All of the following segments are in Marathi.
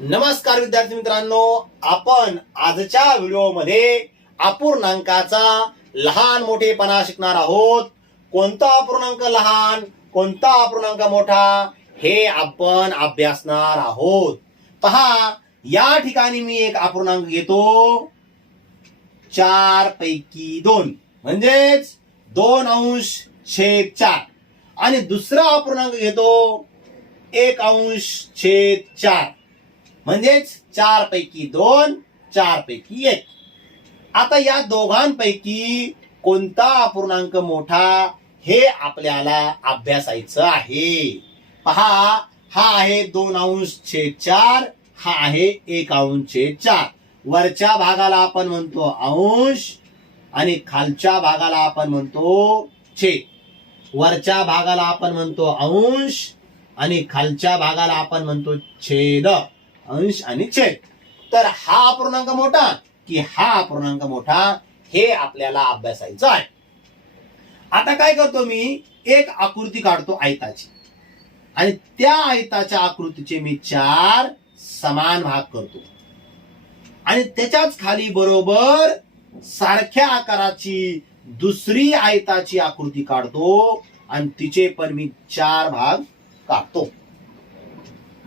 नमस्कार विद्यार्थी मित्रांनो आपण आजच्या व्हिडिओमध्ये अपूर्णांकाचा लहान मोठेपणा शिकणार आहोत. कोणता अपूर्णांक लहान कोणता अपूर्णांक मोठा हे आपण अभ्यासणार आहोत. पहा या ठिकाणी मी एक अपूर्णांक घेतो. चार पैकी दोन म्हणजेच दोन अंश छेद चार. आणि दुसरा अपूर्णांक घेतो. एक अंश छेद चार. म्हणजेच चार पैकी दोन चार पैकी एक. आता या दोघांपैकी कोणता अपूर्णांक मोठा हे आपल्याला अभ्यासायचं आहे. पहा हा आहे दोन अंश छेद चार हा आहे एक अंश छेद चार. वरच्या भागाला आपण म्हणतो अंश आणि खालच्या भागाला आपण म्हणतो छेद. वरच्या भागाला आपण म्हणतो अंश आणि खालच्या भागाला आपण म्हणतो छेद. अंश आणि छेद. तर हा अपूर्णांक मोठा की हा अपूर्णांक मोठा हे आपल्याला अभ्यासायचं आहे. आता काय करतो मी? एक आकृती काढतो आयताची. आणि त्या आयताच्या आकृतीचे मी चार समान भाग करतो. आणि त्याच्याच खाली बरोबर सारख्या आकाराची दुसरी आयताची आकृती काढतो आणि तिचे पण मी चार भाग काढतो.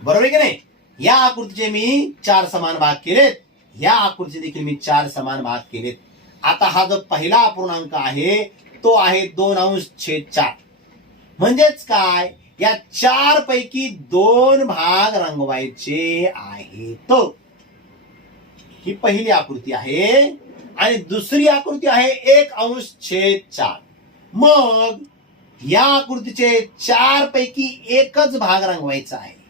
बरोबर आहे की नाही? या आकृतीचे मी चार समान भाग केलेत. या आकृतीचे देखील मी चार समान भाग केलेत. आता हा जो पहिला अपूर्णांक आहे तो आहे दोन अंश छेद चार. म्हणजेच काय? या चार पैकी दोन भाग रंगवायचे आहेत. ही पहिली आकृती आहे आणि दुसरी आकृती आहे एक अंश छेद चार. मग या आकृतीचे चार पैकी एकच भाग रंगवायचा आहे.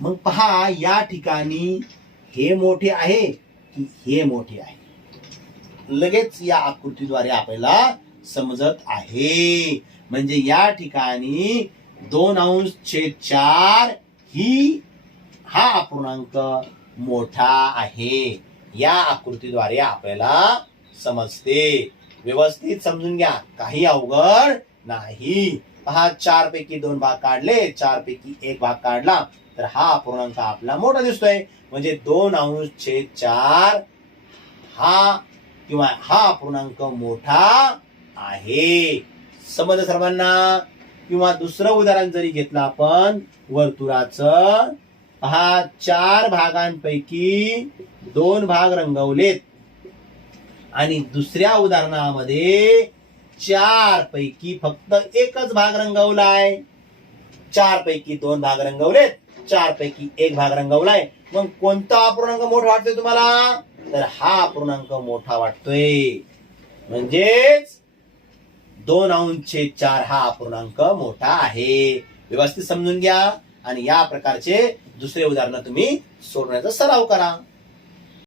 मग पहा या ठिकाणी हे मोठे आहे की हे मोठे आहे? लगेच या आकृतीद्वारे आपल्याला समजत आहे. म्हणजे या ठिकाणी दोन अंश छेद चार ही हा अपूर्णांक मोठा आहे. या आकृतीद्वारे आपल्याला समजते. व्यवस्थित समजून घ्या. काही अवघड नाही. पहा चार पैकी दोन भाग काढले चार पैकी एक भाग काढला. तर हा अपूर्णांक आपला मोठा दिसतोय. म्हणजे दोन अंश छेद चार हा किंवा हा अपूर्णांक मोठा आहे. समज सर्वांना? किंवा दुसरं उदाहरण जरी घेतलं आपण वर्तुळाचं पहा चार भागांपैकी दोन भाग रंगवलेत. आणि दुसऱ्या उदाहरणामध्ये चार पैकी फक्त एकच भाग रंगवलाय. चार पैकी दोन भाग रंगवलेत चार पैकी एक भाग रंगवलाय. मग कोणता अपूर्णांक मोठा वाटतोय तुम्हाला? तर हा अपूर्णांक मोठा वाटतोय. म्हणजेच दोन अंश चार हा अपूर्णांक मोठा आहे. व्यवस्थित समजून घ्या आणि या प्रकारचे दुसरे उदाहरण तुम्ही सोडण्याचा सराव करा.